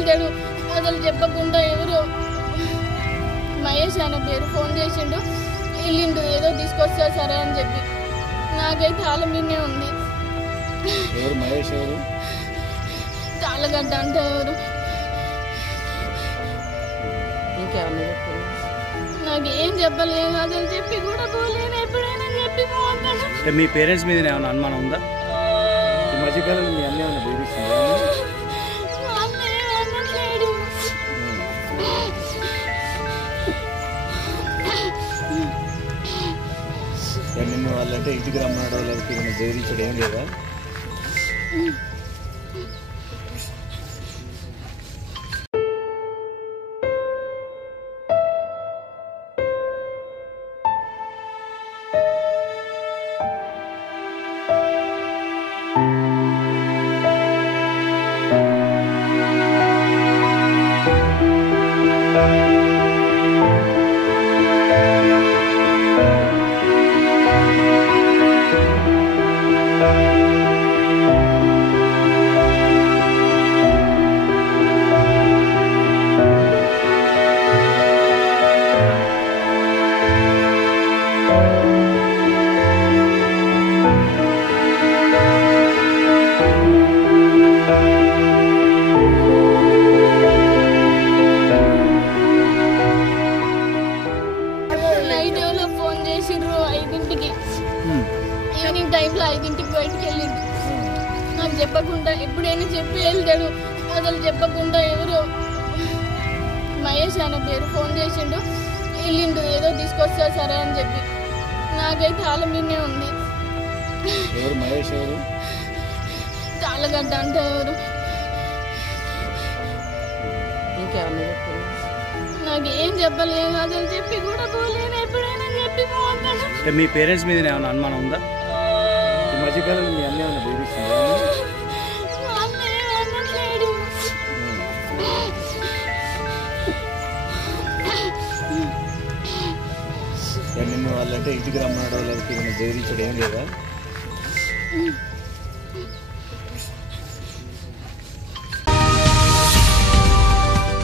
వెళ్తాడు అసలు చెప్పకుండా ఎవరు మహేష్ అనే పేరు ఫోన్ చేసిండు వెళ్ళిండు ఏదో తీసుకొస్తా సరే అని చెప్పి నాకైతే వాళ్ళ మీదనే ఉంది. ఎవరు మహేష్ ఎవరు? తాళ్ళగడ్డ అంటే ఎవరు నాకేం చెప్పలేదు అసలు చెప్పి కూడా పోలేను ఎప్పుడైనా చెప్పి పోతాను. మీ పేరెంట్స్ మీద ఏమైనా అనుమానం ఉందా? ఈ మధ్యకాలంలో మీ అన్న ఏమైనా బేబీస్తుందా? నిన్ను వాళ్ళంటే ఇంటికి రమ్మన్నాడో లేకపోతే ఏమైనా బెదిరించడం ఏం లేదా? ఈవినింగ్ టైంలో 5ంటికి బయటికి వెళ్ళింది నాకు చెప్పకుండా ఎప్పుడైనా చెప్పి వెళ్తాడు అసలు చెప్పకుండా ఎవరు మహేష్ అనే పేరు ఫోన్ చేసిండు వెళ్ళిండు ఏదో తీసుకొస్తా సరే అని చెప్పి నాకైతే వాళ్ళ మీదనే ఉంది. ఎవరు మహేష్ ఎవరు? తాళ్ళగడ్డ అంటే ఎవరు నాకేం చెప్పలేదు అసలు చెప్పి కూడా పోలేను ఎప్పుడైనా చెప్పి పోతాను. మీ పేరెంట్స్ మీద ఏమైనా అనుమానం ఉందా? ఈ మధ్యకాలంలో మీ అన్న ఏమైనా బేబీస్తుందా? నిన్ను వాళ్ళంటే ఇంటికి రమ్మన్నాడో లేకపోతే ఏమైనా బెదిరించడం ఏం లేదా?